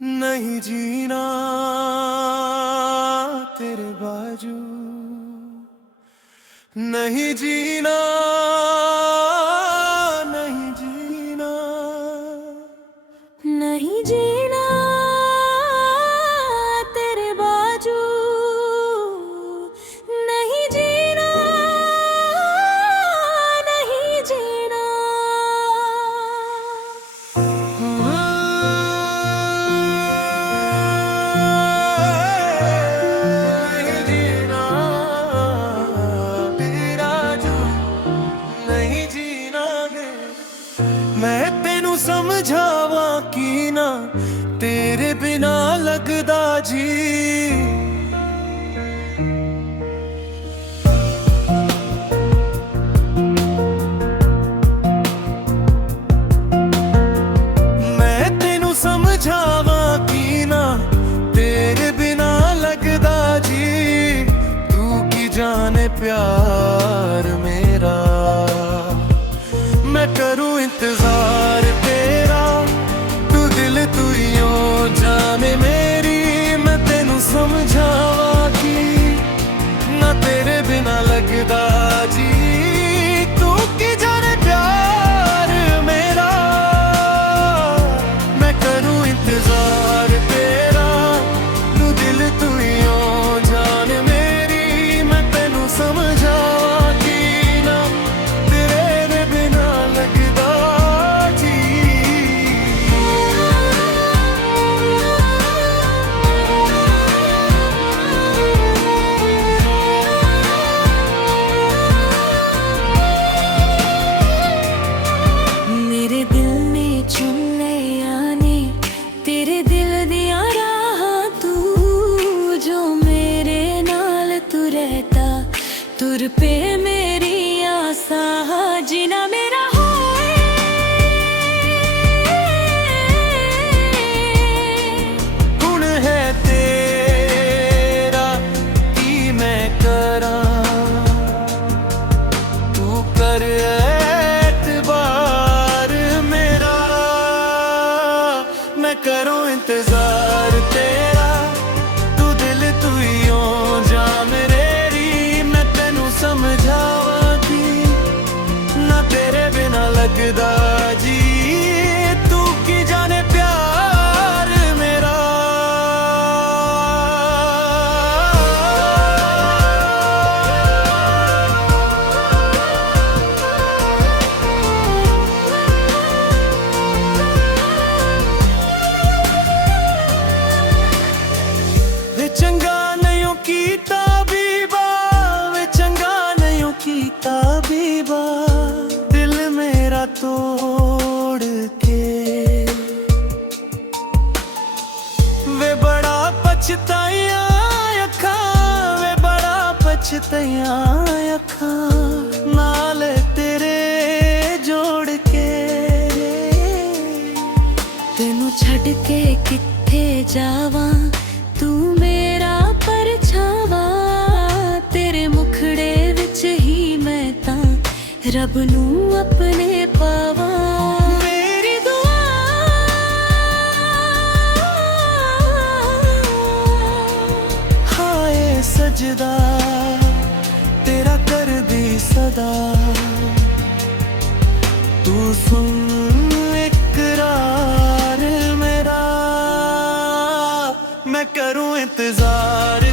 नहीं जीना तेरे बाजू, नहीं जीना, नहीं जीना, नहीं जीना तेरे बाजू, नहीं जीना, नहीं जीना। नहीं जीना तेरा जो, नहीं जीना गे। मैं तेनू समझावा की ना, तेरे बिना लगदा जी। मैं तेनू समझावा की ना, तेरे बिना लगदा जी। तू की जाने प्यार मेरा, मैं करूं इंतजार तेरा। तू दिल तू यो जाने मेरी, मैं तेनू समझावा की ना, तेरे बिना लगदा जी। तू की जाने प्यार मेरा, मैं करूं इंतजार तेरा। तू दिल तू यो जाने मेरी, मैं तेनू समझावा की ना, तेरे बिना लगदा जी। मेरे दिल ने चुन लिया ने तेरे दिल दिया राह। तू जो मेरे नाल तू रहता, तुर पे मेरी आसा। जीना मेरा होए गुण है तेरा की मैं करा, तू कर एतबार मेरा। मैं करूं इंतजार तेरा, तू दिल तू यो जा मेरी, मैं तेनू समझावा की ना, तेरे बिना लगदा जी। तू की जाने प्यार मेरा। वे चंगा नहीं कीता बीबा, वे चंगा नहीं कीता बीबा। दिल मेरा तोड़ के वे बड़ा पछताया अखा, वे बड़ा पछताया अखा। नाल तेरे जोड़ के तेनू छड़ के किथे जावा, तू मेरा परछावा। तेरे मुखड़े विच ही मैं तां रब नू अपने पावा। मेरी दुआ हाय सजदा तेरा कर दी सदा। तू सुन इकरार मेरा, मैं करूं इंतजार